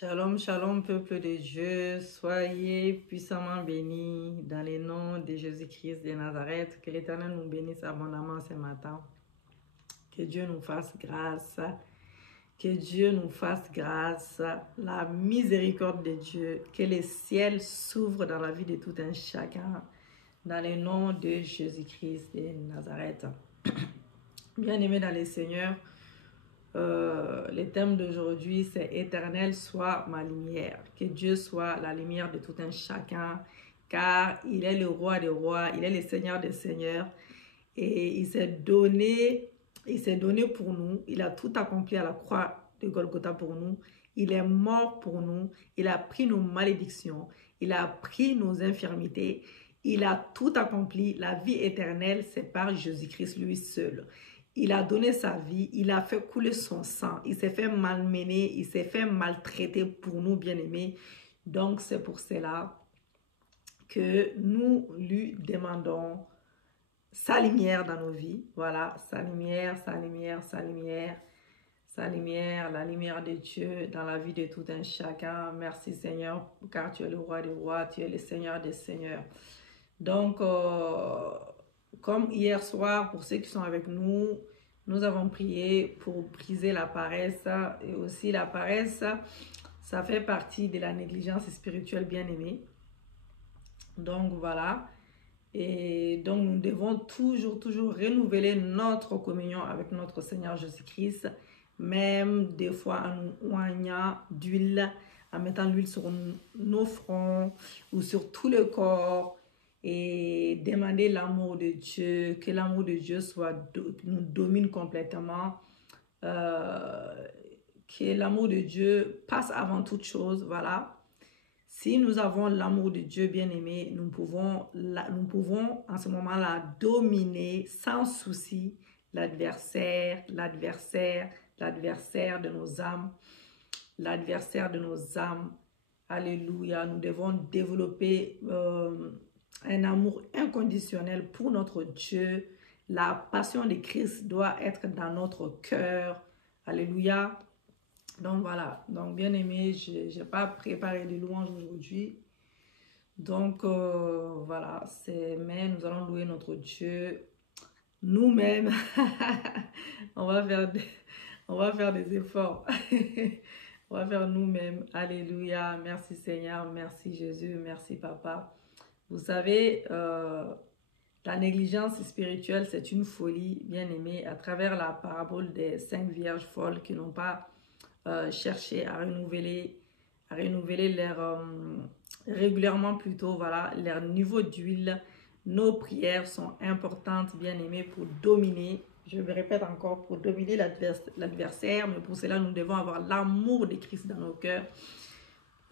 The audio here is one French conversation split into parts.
Shalom, shalom, peuple de Dieu, soyez puissamment bénis dans les noms de Jésus-Christ de Nazareth. Que l'Éternel nous bénisse abondamment ce matin. Que Dieu nous fasse grâce. Que Dieu nous fasse grâce. La miséricorde de Dieu. Que les ciels s'ouvrent dans la vie de tout un chacun. Dans les noms de Jésus-Christ de Nazareth. Bien-aimés dans le Seigneur, le thème d'aujourd'hui c'est éternel soit ma lumière, que Dieu soit la lumière de tout un chacun, car il est le roi des rois, il est le seigneur des seigneurs et il s'est donné pour nous, il a tout accompli à la croix de Golgotha pour nous, il est mort pour nous, il a pris nos malédictions, il a pris nos infirmités, il a tout accompli. La vie éternelle c'est par Jésus-Christ lui seul. Il a donné sa vie, il a fait couler son sang, il s'est fait malmener, il s'est fait maltraiter pour nous, bien-aimés. Donc, c'est pour cela que nous lui demandons sa lumière dans nos vies. Voilà, sa lumière, sa lumière, sa lumière, sa lumière, la lumière de Dieu dans la vie de tout un chacun. Merci Seigneur, car tu es le roi des rois, tu es le Seigneur des seigneurs. Donc, comme hier soir, pour ceux qui sont avec nous, nous avons prié pour briser la paresse. Et aussi la paresse, ça fait partie de la négligence spirituelle, bien-aimée. Donc voilà. Et donc nous devons toujours renouveler notre communion avec notre Seigneur Jésus-Christ. Même des fois en nous oignant d'huile, en mettant l'huile sur nos fronts ou sur tout le corps. Et demander l'amour de Dieu, que l'amour de Dieu nous domine complètement, que l'amour de Dieu passe avant toute chose, voilà. Si nous avons l'amour de Dieu, bien-aimé, nous pouvons en ce moment-là dominer sans souci l'adversaire de nos âmes, l'adversaire de nos âmes. Alléluia, nous devons développer un amour inconditionnel pour notre Dieu. La passion de Christ doit être dans notre cœur. Alléluia. Donc voilà. Donc bien aimé, je n'ai pas préparé de louanges aujourd'hui. Donc voilà. Mais nous allons louer notre Dieu nous-mêmes. on va faire des efforts. On va faire nous-mêmes. Alléluia. Merci Seigneur. Merci Jésus. Merci Papa. Vous savez, la négligence spirituelle, c'est une folie, bien aimée, à travers la parabole des 5 vierges folles qui n'ont pas cherché à renouveler régulièrement plutôt, voilà, leur niveau d'huile. Nos prières sont importantes, bien aimées, pour dominer, je me répète encore, pour dominer l'adversaire, mais pour cela, nous devons avoir l'amour de Christ dans nos cœurs,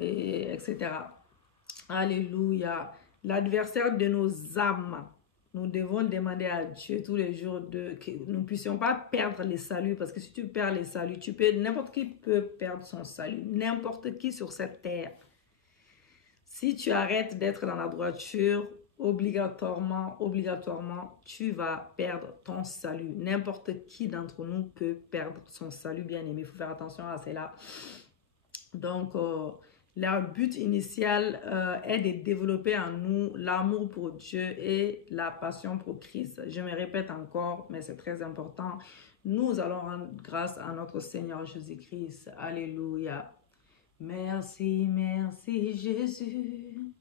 etc. Alléluia. L'adversaire de nos âmes, nous devons demander à Dieu tous les jours que nous ne puissions pas perdre les saluts, parce que si tu perds les saluts, n'importe qui peut perdre son salut, n'importe qui sur cette terre. Si tu arrêtes d'être dans la droiture, obligatoirement, tu vas perdre ton salut. N'importe qui d'entre nous peut perdre son salut, bien aimé. Il faut faire attention à cela. Donc, leur but initial est de développer en nous l'amour pour Dieu et la passion pour Christ. Je me répète encore, mais c'est très important. Nous allons rendre grâce à notre Seigneur Jésus-Christ. Alléluia. Merci, merci Jésus.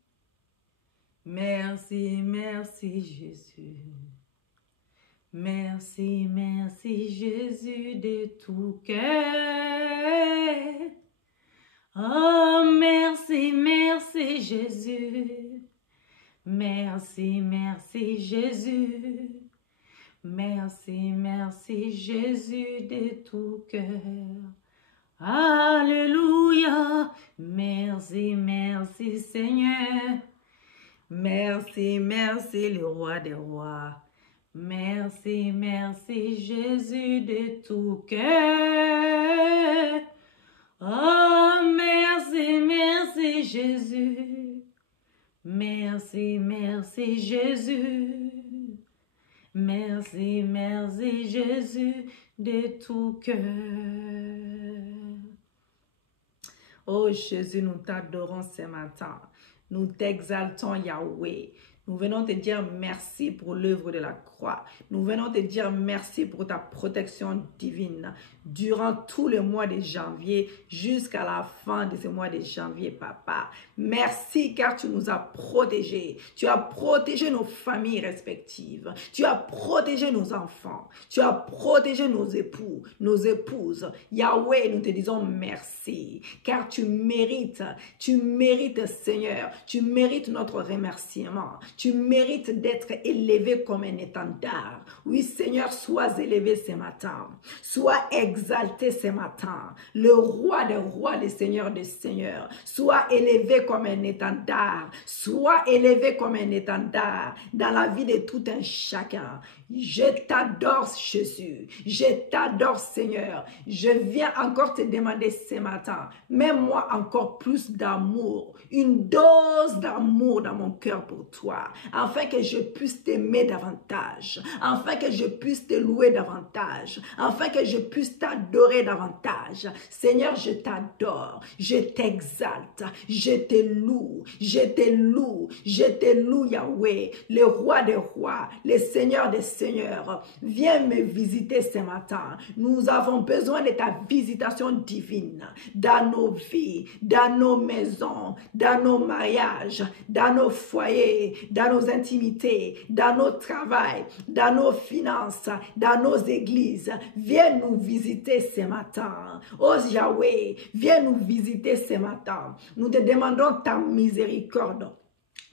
Merci, merci Jésus. Merci, merci Jésus de tout cœur. Oh, merci, merci Jésus. Merci, merci Jésus. Merci, merci Jésus de tout cœur. Alléluia. Merci, merci Seigneur. Merci, merci le roi des rois. Merci, merci Jésus de tout cœur. Oh, merci, merci Jésus. Merci, merci Jésus. Merci, merci Jésus de tout cœur. Oh Jésus, nous t'adorons ce matin. Nous t'exaltons, Yahweh. Nous venons te dire merci pour l'œuvre de la croix. Nous venons te dire merci pour ta protection divine durant tout le mois de janvier jusqu'à la fin de ce mois de janvier, Papa. Merci car tu nous as protégés. Tu as protégé nos familles respectives. Tu as protégé nos enfants. Tu as protégé nos époux, nos épouses. Yahweh, nous te disons merci car tu mérites, Seigneur. Tu mérites notre remerciement. Tu mérites d'être élevé comme un étendard. Oui, Seigneur, sois élevé ce matin. Sois exalté ce matin. Le roi des rois, le Seigneur des seigneurs. Sois élevé comme un étendard. Sois élevé comme un étendard dans la vie de tout un chacun. Je t'adore, Jésus. Je t'adore, Seigneur. Je viens encore te demander ce matin, mets-moi encore plus d'amour, une dose d'amour dans mon cœur pour toi, afin que je puisse t'aimer davantage, afin que je puisse te louer davantage, afin que je puisse t'adorer davantage. Seigneur, je t'adore, je t'exalte, je te loue, je te loue, je te loue, Yahweh, le roi des rois, le Seigneur des seigneurs. Viens me visiter ce matin. Nous avons besoin de ta visitation divine dans nos vies, dans nos maisons, dans nos mariages, dans nos foyers, dans nos intimités, dans nos travails, dans nos finances, dans nos églises. Viens nous visiter ce matin. Oh Yahweh, viens nous visiter ce matin. Nous te demandons ta miséricorde.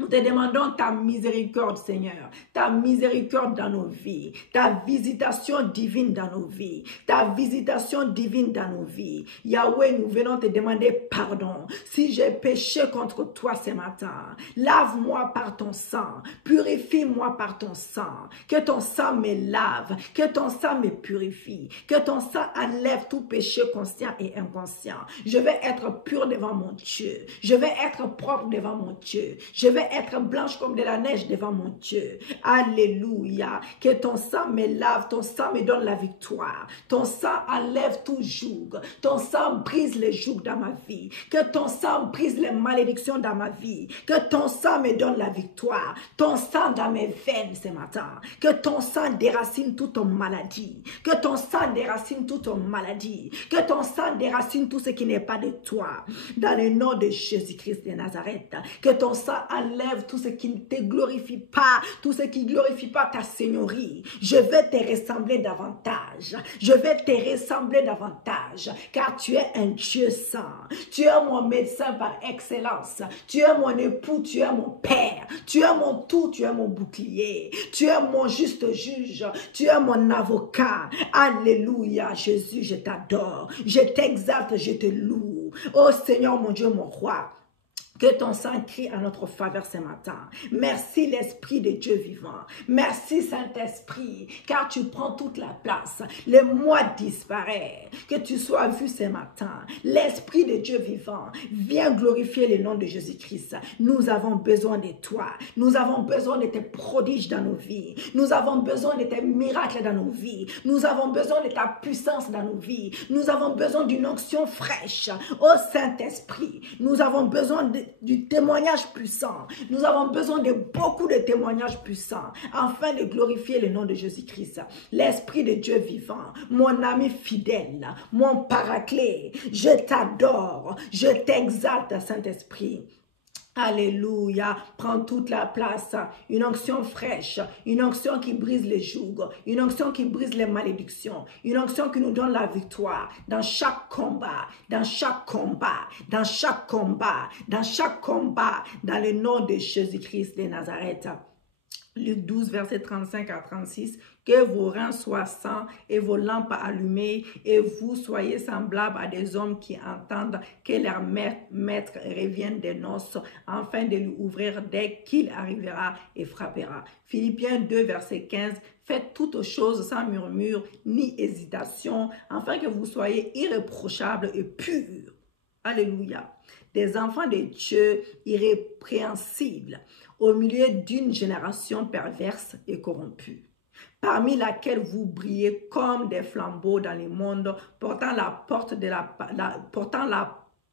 Nous te demandons ta miséricorde, Seigneur, ta miséricorde dans nos vies, ta visitation divine dans nos vies, ta visitation divine dans nos vies. Yahweh, nous venons te demander pardon si j'ai péché contre toi ce matin. Lave-moi par ton sang, purifie-moi par ton sang, que ton sang me lave, que ton sang me purifie, que ton sang enlève tout péché conscient et inconscient. Je vais être pur devant mon Dieu, je vais être propre devant mon Dieu, je vais être blanche comme de la neige devant mon Dieu. Alléluia. Que ton sang me lave, ton sang me donne la victoire. Ton sang enlève tout joug. Ton sang brise les jougs dans ma vie. Que ton sang brise les malédictions dans ma vie. Que ton sang me donne la victoire. Ton sang dans mes veines ce matin. Que ton sang déracine toute maladie. Que ton sang déracine toute maladie. Que ton sang déracine tout ce qui n'est pas de toi. Dans le nom de Jésus-Christ de Nazareth. Que ton sang enlève tout ce qui ne te glorifie pas, tout ce qui ne glorifie pas ta seigneurie. Je vais te ressembler davantage. Je vais te ressembler davantage, car tu es un Dieu saint. Tu es mon médecin par excellence. Tu es mon époux, tu es mon père. Tu es mon tout, tu es mon bouclier. Tu es mon juste juge. Tu es mon avocat. Alléluia, Jésus, je t'adore. Je t'exalte, je te loue. Oh Seigneur, mon Dieu, mon roi. Que ton sang crie à notre faveur ce matin. Merci l'Esprit de Dieu vivant. Merci Saint-Esprit, car tu prends toute la place. Le mois disparaît. Que tu sois vu ce matin. L'Esprit de Dieu vivant, viens glorifier le nom de Jésus-Christ. Nous avons besoin de toi. Nous avons besoin de tes prodiges dans nos vies. Nous avons besoin de tes miracles dans nos vies. Nous avons besoin de ta puissance dans nos vies. Nous avons besoin d'une onction fraîche. Ô Saint-Esprit, nous avons besoin du témoignage puissant. Nous avons besoin de beaucoup de témoignages puissants afin de glorifier le nom de Jésus-Christ. L'Esprit de Dieu vivant, mon ami fidèle, mon paraclet, je t'adore, je t'exalte, Saint-Esprit. Alléluia, prends toute la place, une onction fraîche, une onction qui brise les jougs, une onction qui brise les malédictions, une onction qui nous donne la victoire dans chaque combat, dans chaque combat, dans chaque combat, dans chaque combat, dans le nom de Jésus-Christ de Nazareth. Luc 12, verset 35 à 36, que vos reins soient sains et vos lampes allumées et vous soyez semblables à des hommes qui entendent que leur maître revienne des noces afin de lui ouvrir dès qu'il arrivera et frappera. Philippiens 2, verset 15, faites toutes choses sans murmure ni hésitation afin que vous soyez irréprochables et purs. Alléluia. Des enfants de Dieu irrépréhensibles au milieu d'une génération perverse et corrompue, parmi laquelle vous brillez comme des flambeaux dans le monde, portant la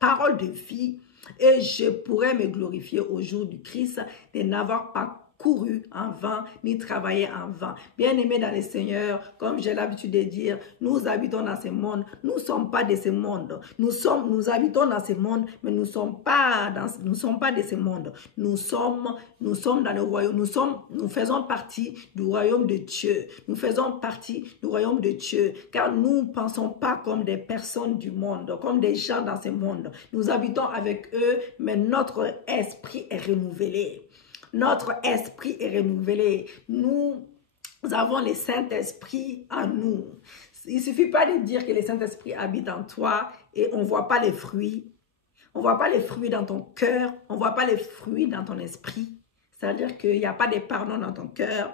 parole de vie et je pourrais me glorifier au jour du Christ de n'avoir pas couru en vain, ni travaillé en vain. Bien-aimés dans le Seigneur, comme j'ai l'habitude de dire, nous habitons dans ce monde. Nous ne sommes pas de ce monde. Nous habitons dans ce monde, mais nous ne sommes pas de ce monde. Nous sommes dans le royaume. Nous faisons partie du royaume de Dieu. Nous faisons partie du royaume de Dieu, car nous ne pensons pas comme des personnes du monde, comme des gens dans ce monde. Nous habitons avec eux, mais notre esprit est renouvelé. Notre esprit est renouvelé. Nous avons le Saint-Esprit en nous. Il ne suffit pas de dire que le Saint-Esprit habite en toi et on ne voit pas les fruits. On ne voit pas les fruits dans ton cœur. On ne voit pas les fruits dans ton esprit. C'est-à-dire qu'il n'y a pas de pardon dans ton cœur.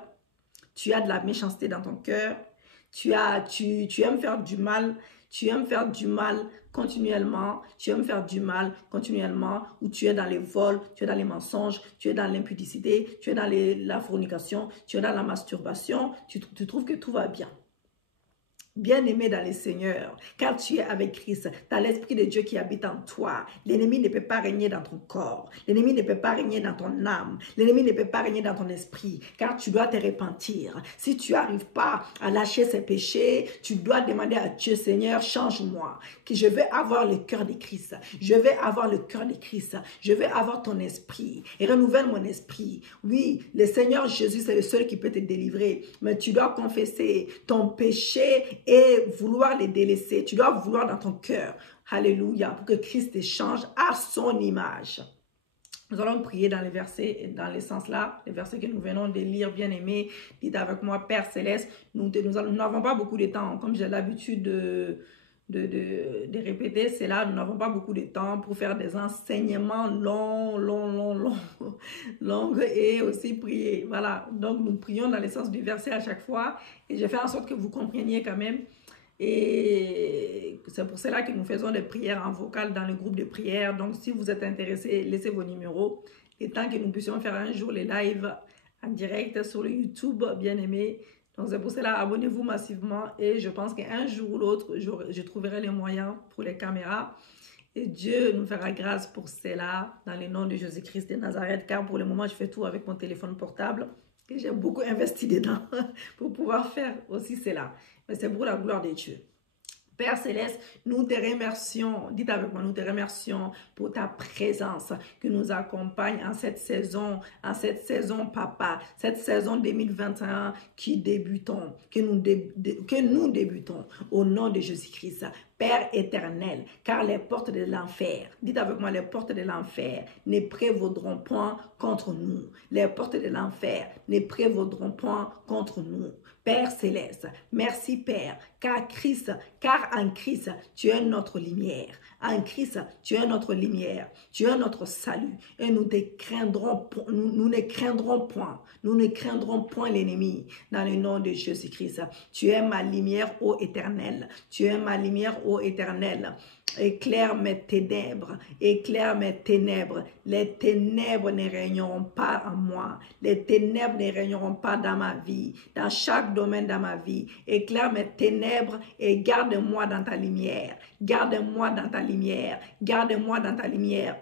Tu as de la méchanceté dans ton cœur. Tu aimes faire du mal. Tu aimes faire du mal continuellement, tu aimes faire du mal continuellement, ou tu es dans les vols, tu es dans les mensonges, tu es dans l'impudicité, tu es dans la fornication, tu es dans la masturbation, tu trouves que tout va bien. Bien-aimé dans le Seigneur, car tu es avec Christ, tu as l'Esprit de Dieu qui habite en toi. L'ennemi ne peut pas régner dans ton corps. L'ennemi ne peut pas régner dans ton âme. L'ennemi ne peut pas régner dans ton esprit, car tu dois te repentir. Si tu n'arrives pas à lâcher ces péchés, tu dois demander à Dieu, Seigneur, change-moi, que je veux avoir le cœur de Christ. Je veux avoir le cœur de Christ. Je veux avoir ton esprit et renouvelle mon esprit. Oui, le Seigneur Jésus, c'est le seul qui peut te délivrer, mais tu dois confesser ton péché et vouloir les délaisser. Tu dois vouloir dans ton cœur. Alléluia. Pour que Christ te change à son image. Nous allons prier dans les versets, dans les sens là, les versets que nous venons de lire, bien aimés. Dites avec moi, Père Céleste, nous n'avons pas beaucoup de temps. Comme j'ai l'habitude de répéter, c'est là, nous n'avons pas beaucoup de temps pour faire des enseignements longs et aussi prier. Voilà, donc nous prions dans le sens du verset à chaque fois et je fais en sorte que vous compreniez quand même. Et c'est pour cela que nous faisons des prières en vocal dans le groupe de prière. Donc si vous êtes intéressés, laissez vos numéros. Et tant que nous puissions faire un jour les lives en direct sur le YouTube, bien aimé. Donc c'est pour cela, abonnez-vous massivement et je pense qu'un jour ou l'autre, je trouverai les moyens pour les caméras. Et Dieu nous fera grâce pour cela dans le nom de Jésus-Christ de Nazareth, car pour le moment, je fais tout avec mon téléphone portable et j'ai beaucoup investi dedans pour pouvoir faire aussi cela. Mais c'est pour la gloire de Dieu. Père Céleste, nous te remercions, dites avec moi, nous te remercions pour ta présence qui nous accompagne en cette saison, papa, cette saison 2021 que nous débutons au nom de Jésus-Christ. Père éternel, car les portes de l'enfer, dites avec moi, les portes de l'enfer ne prévaudront point contre nous. Les portes de l'enfer ne prévaudront point contre nous. Père Céleste, merci Père, car en Christ, tu es notre lumière. En Christ, tu es notre lumière, tu es notre salut. Et nous ne craindrons point. Nous ne craindrons point l'ennemi dans le nom de Jésus-Christ. Tu es ma lumière, ô Éternel. Tu es ma lumière, ô Éternel. Éclaire mes ténèbres, éclaire mes ténèbres. Les ténèbres ne régneront pas en moi. Les ténèbres ne régneront pas dans ma vie, dans chaque domaine de ma vie. Éclaire mes ténèbres et garde-moi dans ta lumière. Garde-moi dans ta lumière. Garde-moi dans ta lumière.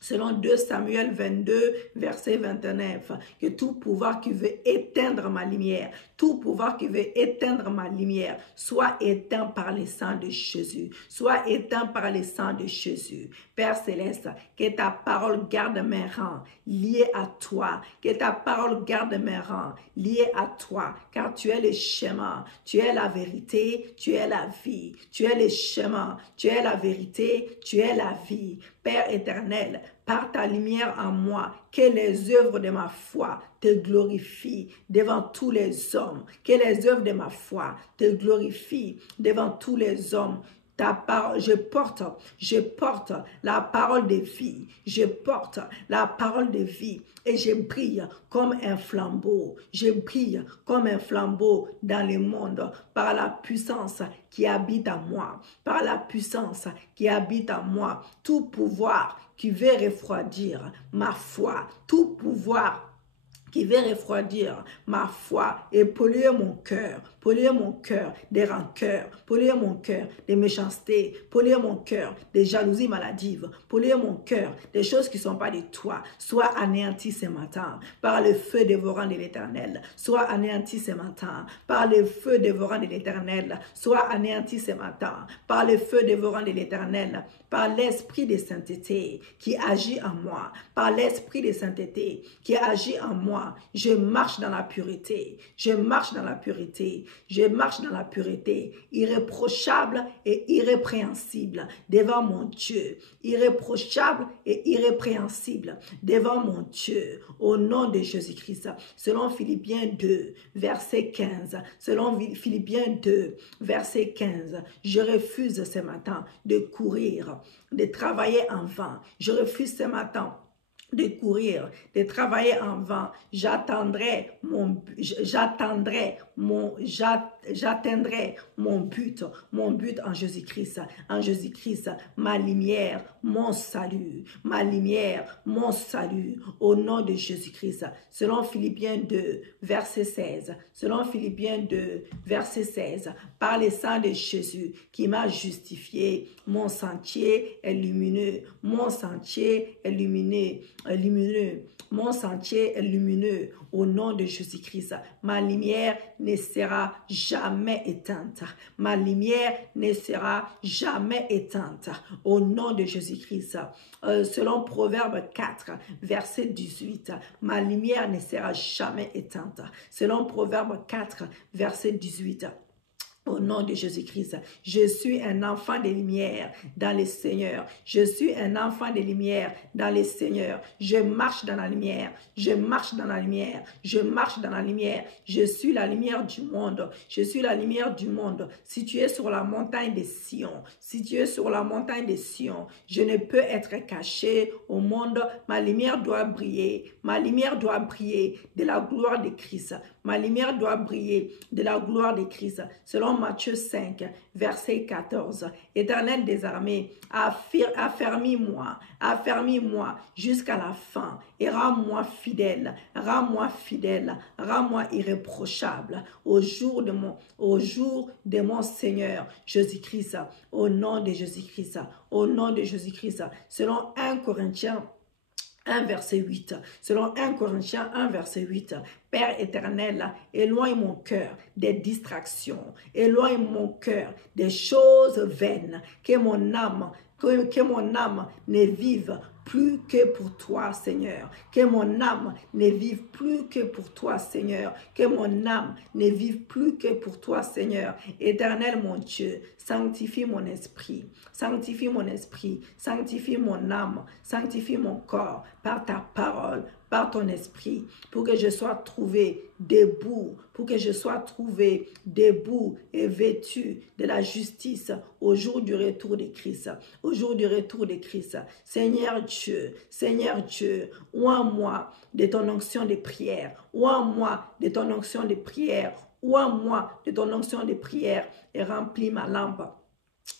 Selon 2 Samuel 22, verset 29, que tout pouvoir qui veut éteindre ma lumière, tout pouvoir qui veut éteindre ma lumière, soit éteint par le sang de Jésus, soit éteint par le sang de Jésus. Père Céleste, que ta parole garde mes rangs liés à toi, que ta parole garde mes rangs liés à toi, car tu es le chemin, tu es la vérité, tu es la vie, tu es le chemin, tu es la vérité, tu es la vie. Père éternel, par ta lumière en moi, que les œuvres de ma foi te glorifient devant tous les hommes. Que les œuvres de ma foi te glorifient devant tous les hommes. Ta parole, je porte la parole de vie. Je porte la parole de vie et je brille comme un flambeau. Je brille comme un flambeau dans le monde par la puissance qui habite en moi. Par la puissance qui habite en moi. Tout pouvoir qui veut refroidir ma foi. Tout pouvoir qui veut refroidir ma foi et polluer mon cœur des rancœurs, polluer mon cœur des méchancetés, polluer mon cœur des jalousies maladives, polluer mon cœur des choses qui ne sont pas de toi, soit anéanti ce matin par le feu dévorant de l'Éternel, soit anéanti ce matin par le feu dévorant de l'Éternel, soit anéanti ce matin par le feu dévorant de l'Éternel, par l'esprit de sainteté qui agit en moi, par l'esprit de sainteté qui agit en moi. Je marche dans la pureté, je marche dans la pureté, je marche dans la pureté, irréprochable et irrépréhensible devant mon Dieu, irréprochable et irrépréhensible devant mon Dieu, au nom de Jésus-Christ. Selon Philippiens 2, verset 15, selon Philippiens 2, verset 15, je refuse ce matin de courir, de travailler en vain. Je refuse ce matin de courir, de travailler en vain. J'atteindrai mon but en Jésus-Christ, ma lumière, mon salut, au nom de Jésus-Christ. Selon Philippiens 2, verset 16, selon Philippiens 2, verset 16, par le sang de Jésus qui m'a justifié, mon sentier est lumineux, mon sentier est lumineux, mon sentier est lumineux au nom de Jésus-Christ. Ma lumière ne sera jamais éteinte. Ma lumière ne sera jamais éteinte au nom de Jésus-Christ. Selon Proverbe 4, verset 18, ma lumière ne sera jamais éteinte. Selon Proverbe 4, verset 18, au nom de Jésus-Christ, je suis un enfant de lumière dans le Seigneur. Je suis un enfant de lumière dans le Seigneur. Je marche dans la lumière. Je marche dans la lumière. Je marche dans la lumière. Je suis la lumière du monde. Je suis la lumière du monde. Si tu es sur la montagne de Sion, si tu es sur la montagne de Sion, je ne peux être caché au monde. Ma lumière doit briller. Ma lumière doit briller de la gloire de Christ. Ma lumière doit briller de la gloire de Christ. Selon Matthieu 5, verset 14. Éternel des armées, affermis-moi jusqu'à la fin et rends-moi fidèle, rends-moi irréprochable au jour de mon Seigneur Jésus-Christ, au nom de Jésus-Christ, au nom de Jésus-Christ. Selon 1 Corinthiens 1 verset 8, selon 1 Corinthiens 1 verset 8, Père éternel, éloigne mon cœur des distractions, éloigne mon cœur des choses vaines, que mon âme ne vive plus que pour toi, Seigneur. Que mon âme ne vive plus que pour toi, Seigneur. Que mon âme ne vive plus que pour toi, Seigneur. Éternel, mon Dieu, sanctifie mon esprit, sanctifie mon esprit, sanctifie mon âme, sanctifie mon corps par ta parole, par ton esprit, pour que je sois trouvé debout, et vêtu de la justice au jour du retour de Christ, au jour du retour de Christ. Seigneur Dieu, oins-moi de ton onction de prière, oins-moi de ton onction de prière, oins-moi de ton onction de prière et remplis ma lampe.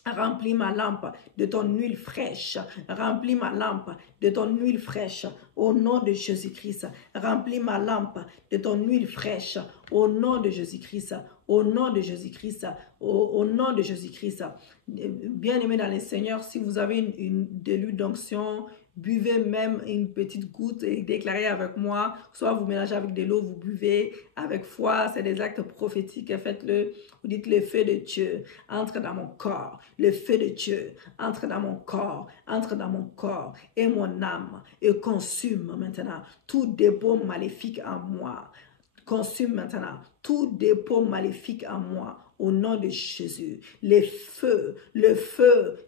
Remplis ma lampe de ton huile fraîche. Remplis ma lampe de ton huile fraîche au nom de Jésus-Christ. Remplis ma lampe de ton huile fraîche au nom de Jésus-Christ. Au nom de Jésus-Christ. Au nom de Jésus-Christ. Bien-aimés dans le Seigneur, si vous avez de l'huile d'onction, buvez même une petite goutte et déclarez avec moi. Soit vous mélangez avec de l'eau, vous buvez avec foi. C'est des actes prophétiques. Faites-le. Vous dites le feu de Dieu entre dans mon corps. Le feu de Dieu entre dans mon corps. Entre dans mon corps et mon âme. Et consume maintenant tout dépôt maléfique en moi. Consume maintenant tout dépôt maléfique en moi. Au nom de Jésus, le feu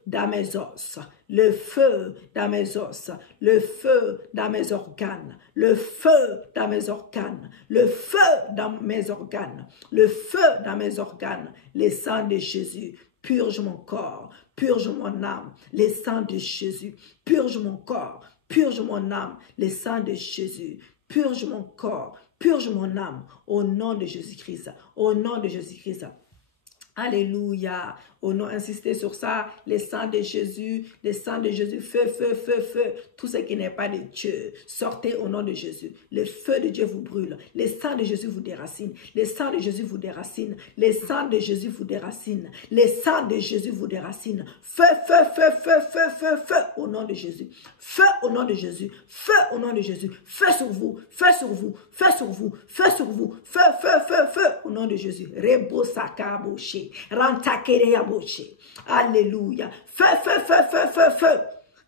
dans mes os, le feu dans mes os, le feu dans mes organes, le feu dans mes organes, le feu dans mes organes, le feu dans mes organes, le sang de Jésus, purge mon corps, purge mon âme, le sang de Jésus, purge mon corps, purge mon âme, le sang de Jésus, purge mon corps, purge mon âme, au nom de Jésus-Christ, au nom de Jésus-Christ. Alléluia. Oh non, insistez sur ça. Le sang de Jésus, le sang de Jésus. Feu, feu, feu, feu. Tout ce qui n'est pas de Dieu, sortez au nom de Jésus. Le feu de Dieu vous brûle. Le sang de Jésus vous déracine. Le sang de Jésus vous déracine. Le sang de Jésus vous déracine. Le sang de Jésus vous déracine. Feu, feu, feu, feu, feu, feu, feu au nom de Jésus. Feu au nom de Jésus. Feu au nom de Jésus. Feu sur vous. Feu sur vous. Feu sur vous. Feu sur vous. Feu, feu, feu, feu au nom de Jésus. Rebo sakaboshi. Rantakereaboshi. Alléluia. Feu, feu, feu, feu, feu, feu.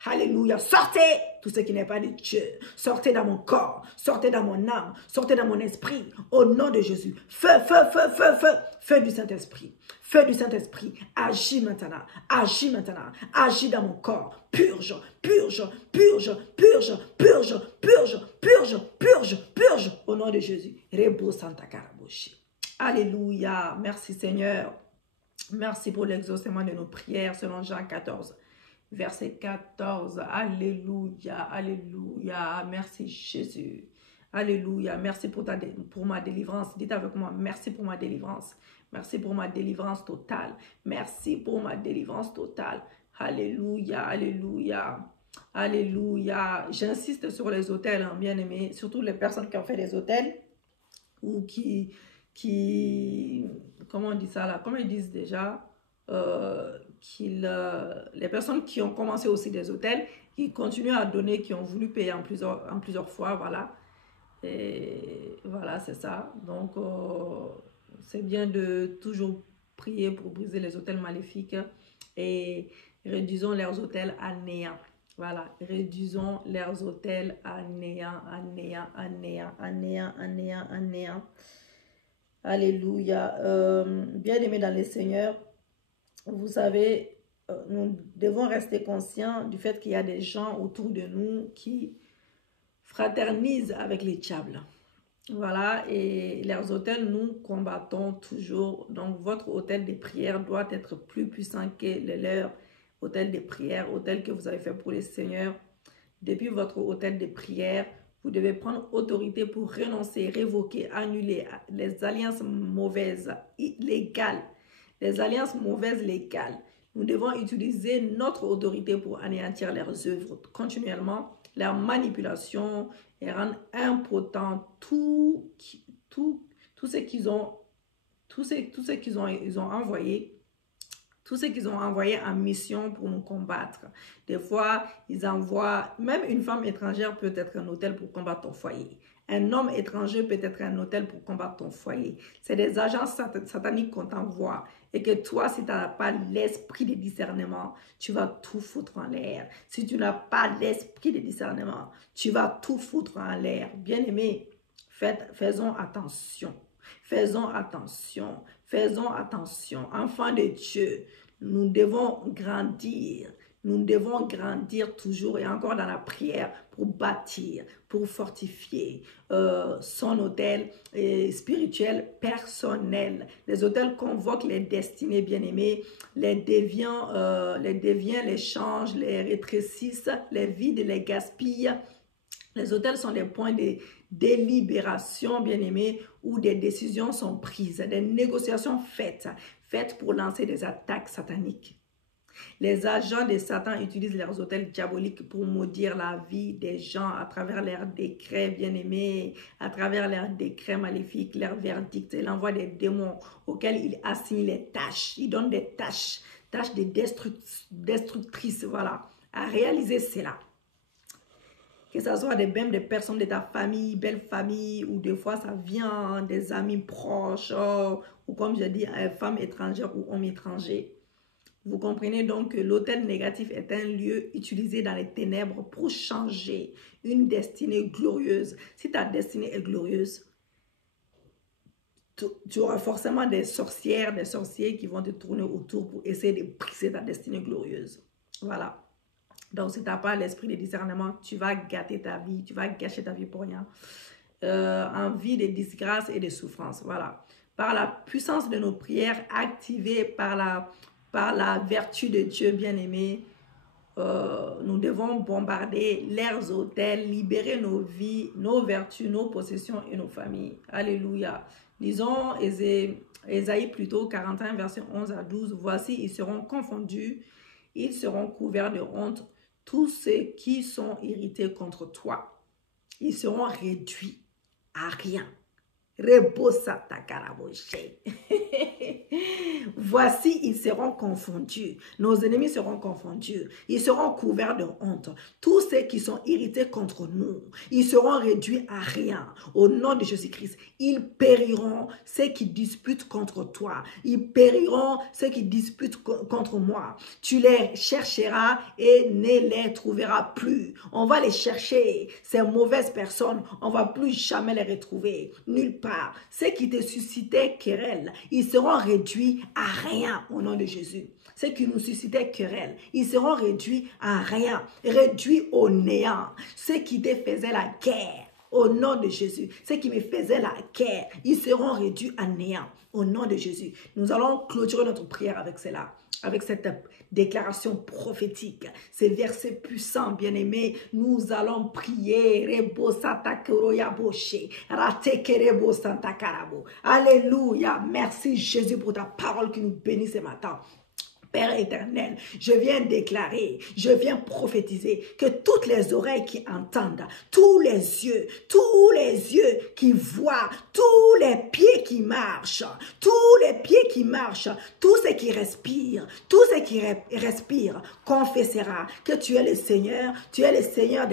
Alléluia. Sortez tout ce qui n'est pas de Dieu. Sortez dans mon corps. Sortez dans mon âme. Sortez dans mon esprit. Au nom de Jésus. Feu, feu, feu, feu, feu. Feu du Saint-Esprit. Feu du Saint-Esprit. Agis maintenant. Agis maintenant. Agis dans mon corps. Purge, purge, purge, purge, purge, purge, purge, purge, purge. Au nom de Jésus. Rebo Santa Karaboshi. Alléluia. Merci Seigneur. Merci pour l'exaucement de nos prières selon Jean 14. Verset 14, alléluia, alléluia, merci Jésus, alléluia, merci pour ma délivrance, dites avec moi, merci pour ma délivrance totale, merci pour ma délivrance totale, alléluia, alléluia, alléluia, j'insiste sur les autels, hein, bien aimés, surtout les personnes qui ont fait des autels, ou qui comment on dit ça là, comment ils disent déjà, les personnes qui ont commencé aussi des hôtels, qui continuent à donner, qui ont voulu payer en plusieurs fois, voilà. Et voilà, c'est ça. Donc, c'est bien de toujours prier pour briser les hôtels maléfiques et réduisons leurs hôtels à néant. Voilà, réduisons leurs hôtels à néant, à néant, à néant, à néant, à néant, à néant. Alléluia. Bien-aimés dans le Seigneur, vous savez, nous devons rester conscients du fait qu'il y a des gens autour de nous qui fraternisent avec les diables. Voilà, et leurs hôtels, nous combattons toujours. Donc, votre hôtel de prière doit être plus puissant que le leur hôtel de prière, hôtel que vous avez fait pour le Seigneur. Depuis votre hôtel de prière, vous devez prendre autorité pour renoncer, révoquer, annuler les alliances mauvaises, légales. Les alliances mauvaises légales. Nous devons utiliser notre autorité pour anéantir leurs œuvres continuellement, leurs manipulations et rendre impotent tout ce qu'ils ont envoyé. Tout ce qu'ils ont envoyé en mission pour nous combattre. Des fois, ils envoient, même une femme étrangère peut être un hôtel pour combattre ton foyer. Un homme étranger peut être un hôtel pour combattre ton foyer. C'est des agents sataniques qu'on t'envoie. Et que toi, si tu n'as pas l'esprit de discernement, tu vas tout foutre en l'air. Si tu n'as pas l'esprit de discernement, tu vas tout foutre en l'air. Bien-aimés, faisons attention. Faisons attention. Faisons attention. Enfants de Dieu, nous devons grandir. Nous devons grandir toujours et encore dans la prière pour bâtir, pour fortifier son hôtel spirituel personnel. Les hôtels convoquent les destinées bien-aimées, les déviants, les changent, les rétrécissent, les vident, les gaspillent. Les hôtels sont des points de délibération, bien-aimés, où des décisions sont prises, des négociations faites pour lancer des attaques sataniques. Les agents de Satan utilisent leurs hôtels diaboliques pour maudire la vie des gens à travers leurs décrets bien-aimés, à travers leurs décrets maléfiques, leurs verdicts. Il envoie des démons auxquels il assigne les tâches. Il donne des tâches de destructrices, voilà, à réaliser cela. Que ce soit même des personnes de ta famille, belle famille, ou des fois ça vient des amis proches, ou comme je dis, femmes étrangères ou hommes étrangers. Vous comprenez donc que l'hôtel négatif est un lieu utilisé dans les ténèbres pour changer une destinée glorieuse. Si ta destinée est glorieuse, tu auras forcément des sorcières, des sorciers qui vont te tourner autour pour essayer de briser ta destinée glorieuse. Voilà. Donc, si tu n'as pas l'esprit de discernement, tu vas gâter ta vie, tu vas gâcher ta vie pour rien. En vie de disgrâce et de souffrance. Voilà. Par la puissance de nos prières activées par la vertu de Dieu bien-aimé, nous devons bombarder leurs hôtels, libérer nos vies, nos vertus, nos possessions et nos familles. Alléluia. Lisons Ésaïe plutôt 41, verset 11 à 12. Voici, ils seront confondus, ils seront couverts de honte, tous ceux qui sont irrités contre toi. Ils seront réduits à rien. Voici, ils seront confondus. Nos ennemis seront confondus. Ils seront couverts de honte. Tous ceux qui sont irrités contre nous, ils seront réduits à rien. Au nom de Jésus-Christ, ils périront ceux qui disputent contre toi. Ils périront ceux qui disputent contre moi. Tu les chercheras et ne les trouveras plus. On va les chercher. Ces mauvaises personnes, on va plus jamais les retrouver. Nulle part. Ceux qui te suscitaient querelle, ils seront réduits à rien au nom de Jésus. Ceux qui nous suscitaient querelle, ils seront réduits à rien, réduits au néant. Ceux qui te faisaient la guerre, au nom de Jésus, ceux qui me faisaient la guerre, ils seront réduits à néant au nom de Jésus. Nous allons clôturer notre prière avec cela, avec cette déclaration prophétique, ces versets puissants, bien-aimés. Nous allons prier. Alléluia. Merci Jésus pour ta parole qui nous bénit ce matin. Père éternel, je viens déclarer, je viens prophétiser que toutes les oreilles qui entendent, tous les yeux qui voient, tous les pieds qui marchent, tous ceux qui respirent, confessera que tu es le Seigneur des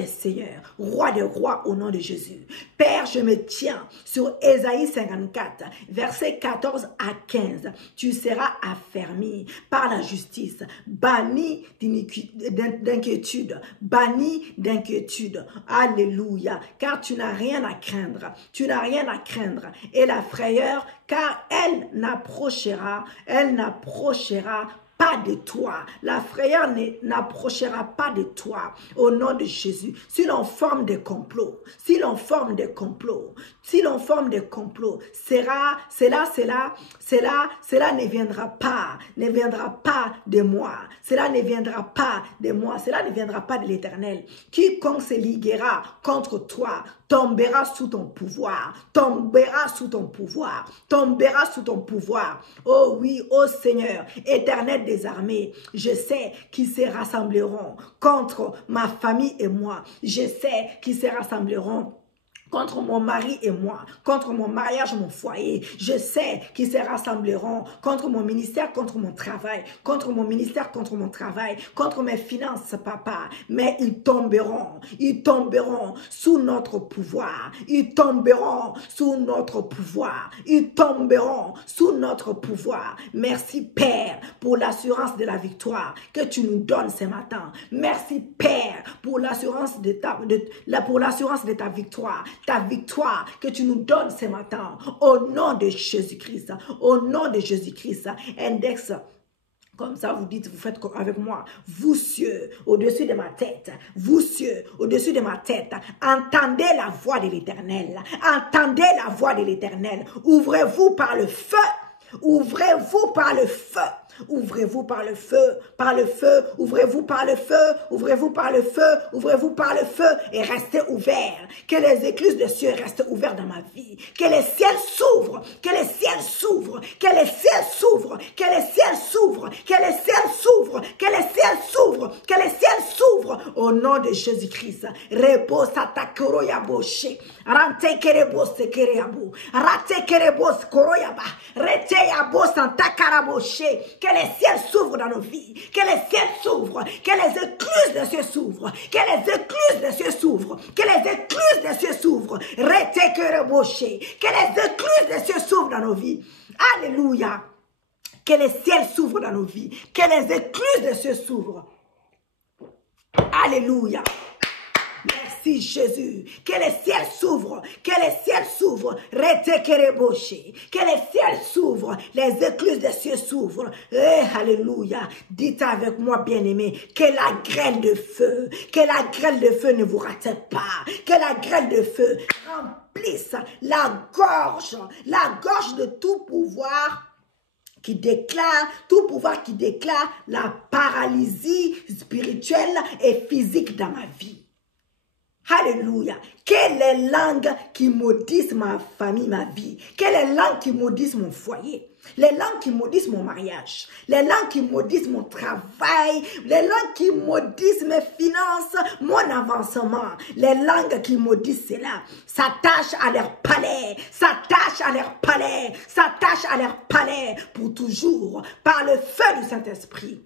Seigneurs, roi des rois au nom de Jésus. Père, je me tiens sur Ésaïe 54, versets 14 à 15. Tu seras affermi par la justice, banni d'inquiétude, Alléluia, car tu n'as rien à craindre, et la frayeur, car elle n'approchera pas de toi. La frayeur n'approchera pas de toi au nom de Jésus. Si l'on forme des complots, cela ne viendra pas de moi. Cela ne viendra pas de l'Éternel. Quiconque se liguera contre toi tombera sous ton pouvoir. Oh oui, oh Seigneur, éternel des armées, je sais qu'ils se rassembleront contre ma famille et moi. Je sais qu'ils se rassembleront contre mon mari et moi, contre mon mariage, mon foyer. Je sais qu'ils se rassembleront contre mon ministère, contre mon travail, contre mes finances, papa. Mais ils tomberont sous notre pouvoir. Merci Père pour l'assurance de la victoire que tu nous donnes ce matin. Merci Père pour l'assurance de ta victoire. Ta victoire que tu nous donnes ce matin, au nom de Jésus-Christ, index, comme ça vous dites, vous faites avec moi, vous cieux, au-dessus de ma tête, entendez la voix de l'Éternel, ouvrez-vous par le feu, et restez ouverts. Que les écluses de cieux restent ouvertes dans ma vie. Que les ciels s'ouvrent. Au nom de Jésus-Christ. Que les ciels s'ouvrent dans nos vies. Que les écluses de cieux s'ouvrent. Dans nos vies. Alléluia. Que les ciels s'ouvrent dans nos vies. Que les écluses de cieux s'ouvrent. Alléluia. Merci Jésus. Que les ciels s'ouvrent. Que les ciels s'ouvrent. Les écluses des cieux s'ouvrent. Alléluia. Dites avec moi, bien-aimé, que la grêle de feu ne vous rate pas. Que la grêle de feu remplisse la gorge de tout pouvoir qui déclare, tout pouvoir qui déclare la paralysie spirituelle et physique dans ma vie. Alléluia. Quelle est la langue qui maudissent ma famille, ma vie? Quelle est la langue qui maudissent mon foyer? Les langues qui maudissent mon mariage, les langues qui maudissent mon travail, les langues qui maudissent mes finances, mon avancement, les langues qui maudissent cela, s'attachent à leur palais, s'attachent à leur palais, s'attachent à leur palais pour toujours, par le feu du Saint-Esprit.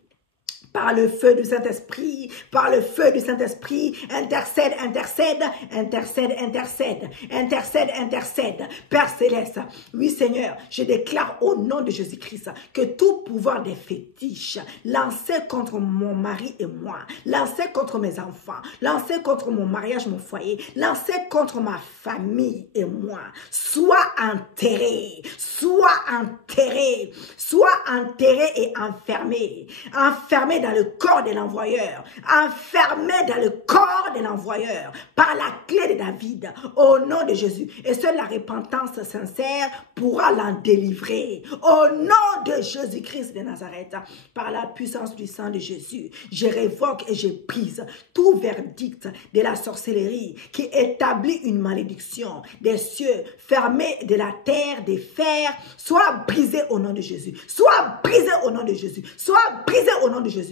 Par le feu du Saint-Esprit, par le feu du Saint-Esprit, intercède, intercède, intercède, intercède, intercède, intercède. Père Céleste, oui Seigneur, je déclare au nom de Jésus-Christ que tout pouvoir des fétiches lancé contre mon mari et moi, lancé contre mes enfants, lancé contre mon mariage, mon foyer, lancé contre ma famille et moi, soit enterré, soit enterré, soit enterré et enfermé, enfermé dans le corps de l'envoyeur, enfermé dans le corps de l'envoyeur, par la clé de David, au nom de Jésus. Et seule la repentance sincère pourra l'en délivrer. Au nom de Jésus-Christ de Nazareth, par la puissance du sang de Jésus, je révoque et je brise tout verdict de la sorcellerie qui établit une malédiction des cieux, fermés de la terre, des fers, soit brisé au nom de Jésus, soit brisé au nom de Jésus, soit brisé au nom de Jésus.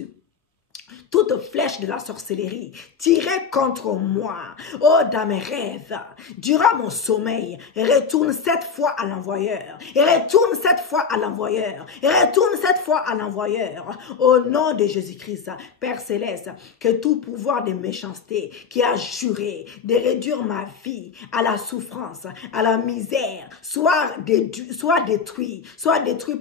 Toute flèche de la sorcellerie tirée contre moi, oh, dans mes rêves, durant mon sommeil, retourne 7 fois à l'envoyeur, et retourne 7 fois à l'envoyeur, et retourne 7 fois à l'envoyeur, au nom de Jésus-Christ. Père Céleste, que tout pouvoir de méchanceté qui a juré de réduire ma vie à la souffrance, à la misère, soit détruit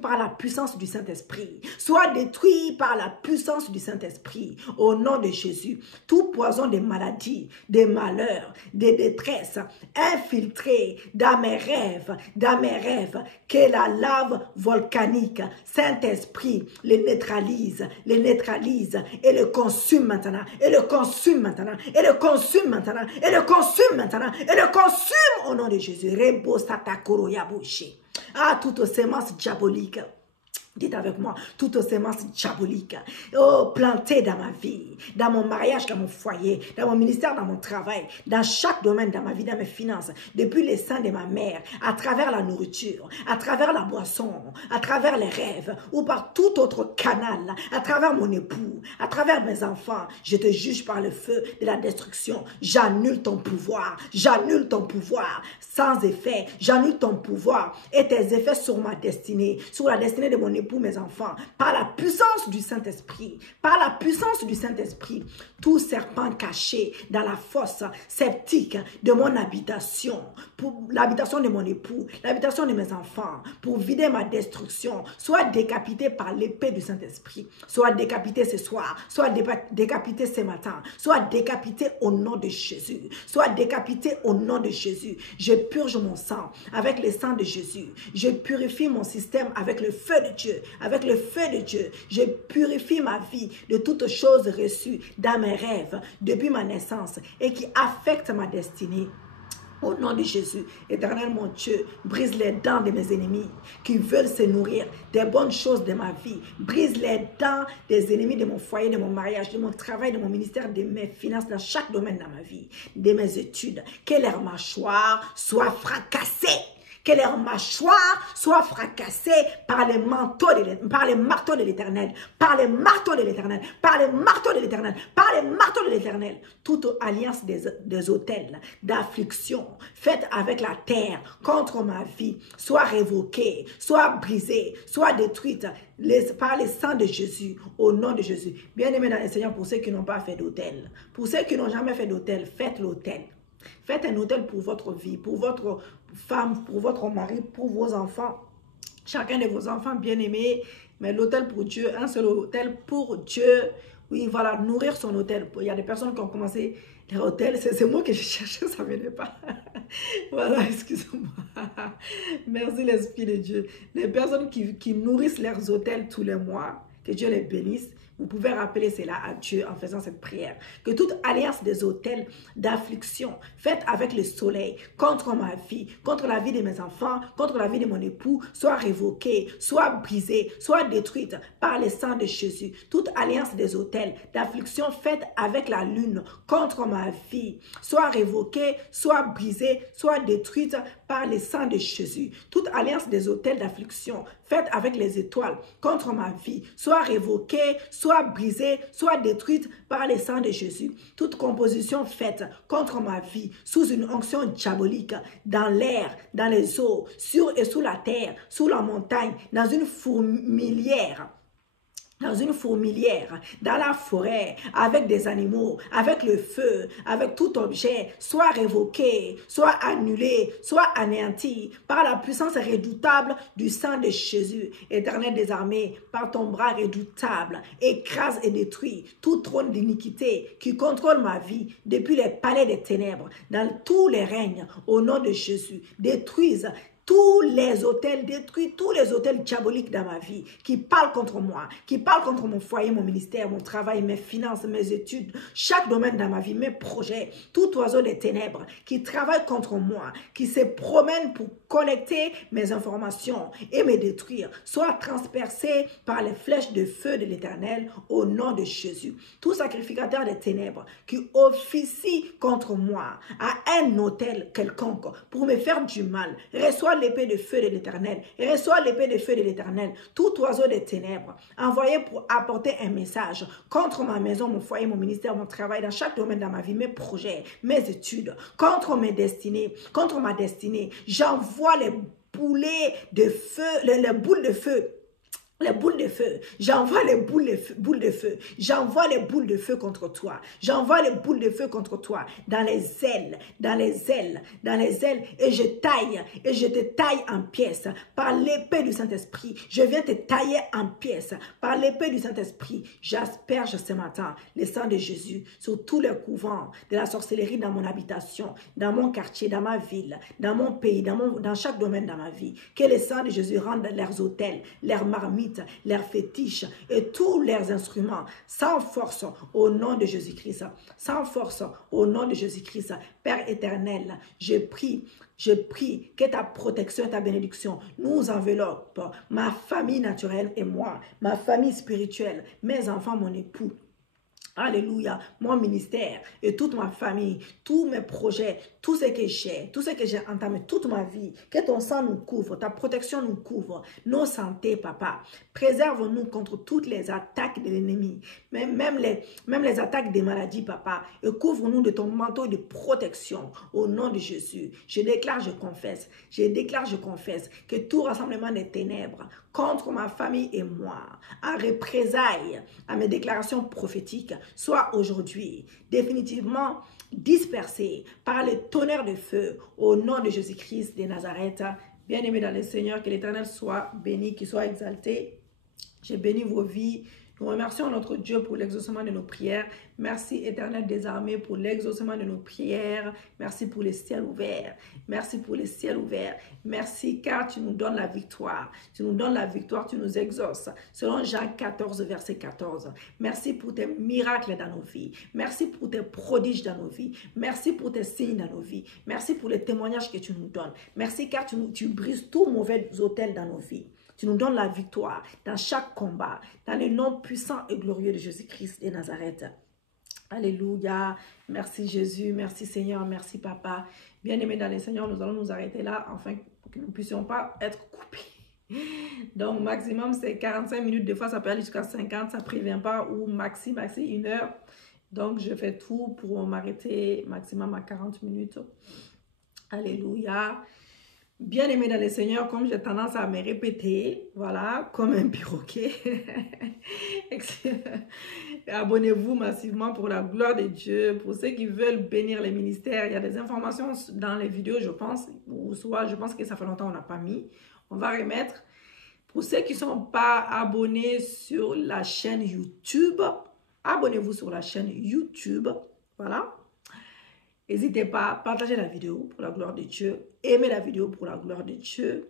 par la puissance du Saint-Esprit, soit détruit par la puissance du Saint-Esprit. Au nom de Jésus, tout poison des maladies, des malheurs, des détresses, infiltré dans mes rêves, que la lave volcanique, Saint-Esprit, les neutralise, et le consume maintenant, et le consume maintenant, et le consume maintenant, et le consume maintenant, et le consume au nom de Jésus. Rebo satakoro yabushi. Ah, toute sémence diabolique. Dites avec moi, toute sémence diabolique, oh, plantée dans ma vie, dans mon mariage, dans mon foyer, dans mon ministère, dans mon travail, dans chaque domaine, dans ma vie, dans mes finances, depuis les seins de ma mère, à travers la nourriture, à travers la boisson, à travers les rêves, ou par tout autre canal, à travers mon époux, à travers mes enfants, je te juge par le feu de la destruction. J'annule ton pouvoir sans effet, j'annule ton pouvoir et tes effets sur ma destinée, sur la destinée de mon époux, mes enfants, par la puissance du Saint-Esprit, tout serpent caché dans la fosse septique de mon habitation, pour l'habitation de mon époux, l'habitation de mes enfants, pour vider ma destruction, soit décapité par l'épée du Saint-Esprit, soit décapité ce soir, soit décapité ce matin, soit décapité au nom de Jésus, soit décapité au nom de Jésus. Je purge mon sang avec le sang de Jésus, je purifie mon système avec le feu de Dieu, je purifie ma vie de toutes choses reçues dans mes rêves depuis ma naissance et qui affectent ma destinée. Au nom de Jésus, Éternel mon Dieu, brise les dents de mes ennemis qui veulent se nourrir des bonnes choses de ma vie. Brise les dents des ennemis de mon foyer, de mon mariage, de mon travail, de mon ministère, de mes finances, dans chaque domaine de ma vie, de mes études. Que leur mâchoire soit fracassée. Que leur mâchoire soit fracassée par les marteaux de l'Éternel, par les marteaux de l'Éternel, par les marteaux de l'Éternel, par les marteaux de l'Éternel. Toute alliance des autels d'affliction faite avec la terre contre ma vie soit révoquée, soit brisée, soit détruite par le sang de Jésus, au nom de Jésus. Bien-aimés dans le Seigneur, pour ceux qui n'ont pas fait d'autel, pour ceux qui n'ont jamais fait d'autel, faites l'autel. Faites un autel pour votre vie, pour votre femme, pour votre mari, pour vos enfants, chacun de vos enfants bien-aimés, mais l'autel pour Dieu, un seul autel pour Dieu. Oui, voilà, nourrir son autel. Il y a des personnes qui ont commencé leur autel, c'est moi que je cherchais, ça ne venait pas. Voilà, excusez-moi. Merci l'Esprit de Dieu. Les personnes qui nourrissent leurs autels tous les mois, que Dieu les bénisse. Vous pouvez rappeler cela à Dieu en faisant cette prière. Que toute alliance des autels d'affliction faite avec le soleil contre ma vie, contre la vie de mes enfants, contre la vie de mon époux, soit révoquée, soit brisée, soit détruite par le sang de Jésus. Toute alliance des autels d'affliction faite avec la lune contre ma vie, soit révoquée, soit brisée, soit détruite par le sang de Jésus. Toute alliance des autels d'affliction faite avec les étoiles contre ma vie, soit révoquée, soit brisée, soit détruite par le sang de Jésus. Toute composition faite contre ma vie sous une onction diabolique, dans l'air, dans les eaux, sur et sous la terre, sous la montagne, dans une fourmilière, dans la forêt, avec des animaux, avec le feu, avec tout objet, soit révoqué, soit annulé, soit anéanti, par la puissance redoutable du sang de Jésus. Éternel des armées, par ton bras redoutable, écrase et détruit tout trône d'iniquité qui contrôle ma vie depuis les palais des ténèbres, dans tous les règnes, au nom de Jésus. Détruise tous les hôtels, détruis tous les hôtels diaboliques dans ma vie qui parlent contre moi, qui parlent contre mon foyer, mon ministère, mon travail, mes finances, mes études, chaque domaine dans ma vie, mes projets, tout oiseau des ténèbres qui travaille contre moi, qui se promène pour collecter mes informations et me détruire, soit transpercé par les flèches de feu de l'Éternel au nom de Jésus. Tout sacrificateur des ténèbres qui officie contre moi à un hôtel quelconque pour me faire du mal, reçoit l'épée de feu de l'Éternel, reçoit l'épée de feu de l'Éternel, tout oiseau des ténèbres, envoyé pour apporter un message contre ma maison, mon foyer, mon ministère, mon travail, dans chaque domaine dans ma vie, mes projets, mes études, contre mes destinées, contre ma destinée. J'envoie les boulets de feu, les boules de feu. Les boules de feu, j'envoie les boules de feu, j'envoie les boules de feu contre toi, j'envoie les boules de feu contre toi, dans les ailes, et je te taille en pièces, par l'épée du Saint-Esprit, je viens te tailler en pièces, par l'épée du Saint-Esprit, j'asperge ce matin le sang de Jésus sur tous les couvents de la sorcellerie dans mon habitation, dans mon quartier, dans ma ville, dans mon pays, dans chaque domaine dans ma vie, que le sang de Jésus rende leurs autels, leurs marmites, leurs fétiches et tous leurs instruments sans force au nom de Jésus-Christ. Sans force au nom de Jésus-Christ. Père éternel, je prie que ta protection et ta bénédiction nous enveloppent, ma famille naturelle et moi, ma famille spirituelle, mes enfants, mon époux. Alléluia, mon ministère et toute ma famille, tous mes projets, tout ce que j'ai entamé, toute ma vie, que ton sang nous couvre, ta protection nous couvre, nos santé, papa. Préserve-nous contre toutes les attaques de l'ennemi, même les attaques des maladies, papa. Et couvre-nous de ton manteau de protection au nom de Jésus. Je déclare, je confesse que tout rassemblement des ténèbres contre ma famille et moi, en représailles à mes déclarations prophétiques, soit aujourd'hui définitivement dispersé par le tonnerre de feu au nom de Jésus-Christ de Nazareth. Bien-aimés dans le Seigneur, que l'Éternel soit béni, qu'il soit exalté. Je bénis vos vies. Nous remercions notre Dieu pour l'exaucement de nos prières. Merci Éternel des armées pour l'exaucement de nos prières. Merci pour les ciels ouverts. Merci pour les ciels ouverts. Merci car tu nous donnes la victoire. Tu nous donnes la victoire, tu nous exauces. Selon Jean 14, verset 14. Merci pour tes miracles dans nos vies. Merci pour tes prodiges dans nos vies. Merci pour tes signes dans nos vies. Merci pour les témoignages que tu nous donnes. Merci car tu brises tout mauvais hôtel dans nos vies. Tu nous donnes la victoire dans chaque combat, dans le nom puissant et glorieux de Jésus-Christ de Nazareth. Alléluia. Merci Jésus, merci Seigneur, merci Papa. Bien-aimés dans le Seigneur, nous allons nous arrêter là, afin que nous ne puissions pas être coupés. Donc, maximum, c'est 45 minutes. Des fois, ça peut aller jusqu'à 50, ça ne prévient pas. Ou maxi, 1 heure. Donc, je fais tout pour m'arrêter maximum à 40 minutes. Alléluia. Bien-aimé dans le Seigneur, comme j'ai tendance à me répéter, voilà, comme un perroquet. Abonnez-vous massivement pour la gloire de Dieu. Pour ceux qui veulent bénir les ministères, il y a des informations dans les vidéos, je pense, ou soit je pense que ça fait longtemps qu'on n'a pas mis. On va remettre. Pour ceux qui ne sont pas abonnés sur la chaîne YouTube, abonnez-vous sur la chaîne YouTube, voilà. N'hésitez pas à partager la vidéo pour la gloire de Dieu. Aimez la vidéo pour la gloire de Dieu.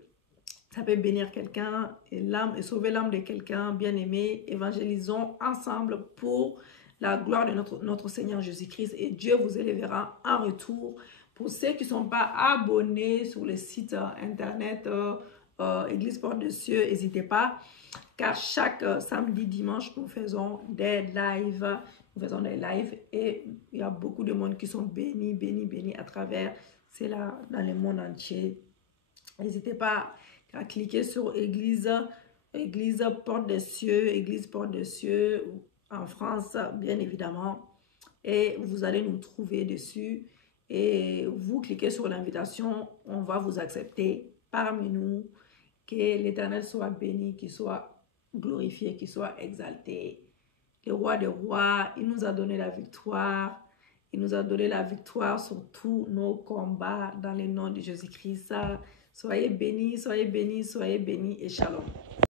Ça peut bénir quelqu'un et sauver l'âme de quelqu'un bien aimé. Évangélisons ensemble pour la gloire de notre Seigneur Jésus-Christ. Et Dieu vous élèvera en retour. Pour ceux qui ne sont pas abonnés sur le site internet Église Porte de Cieux, n'hésitez pas. Car chaque samedi, dimanche, nous faisons des lives. Nous faisons des lives et il y a beaucoup de monde qui sont bénis à travers. C'est là dans le monde entier. N'hésitez pas à cliquer sur Église Porte des Cieux, Église Porte des Cieux en France, bien évidemment. Et vous allez nous trouver dessus. Et vous cliquez sur l'invitation, on va vous accepter parmi nous. Que l'Éternel soit béni, qu'il soit glorifié, qu'il soit exalté. Le roi des rois, il nous a donné la victoire. Il nous a donné la victoire sur tous nos combats dans le nom de Jésus-Christ. Soyez bénis et shalom.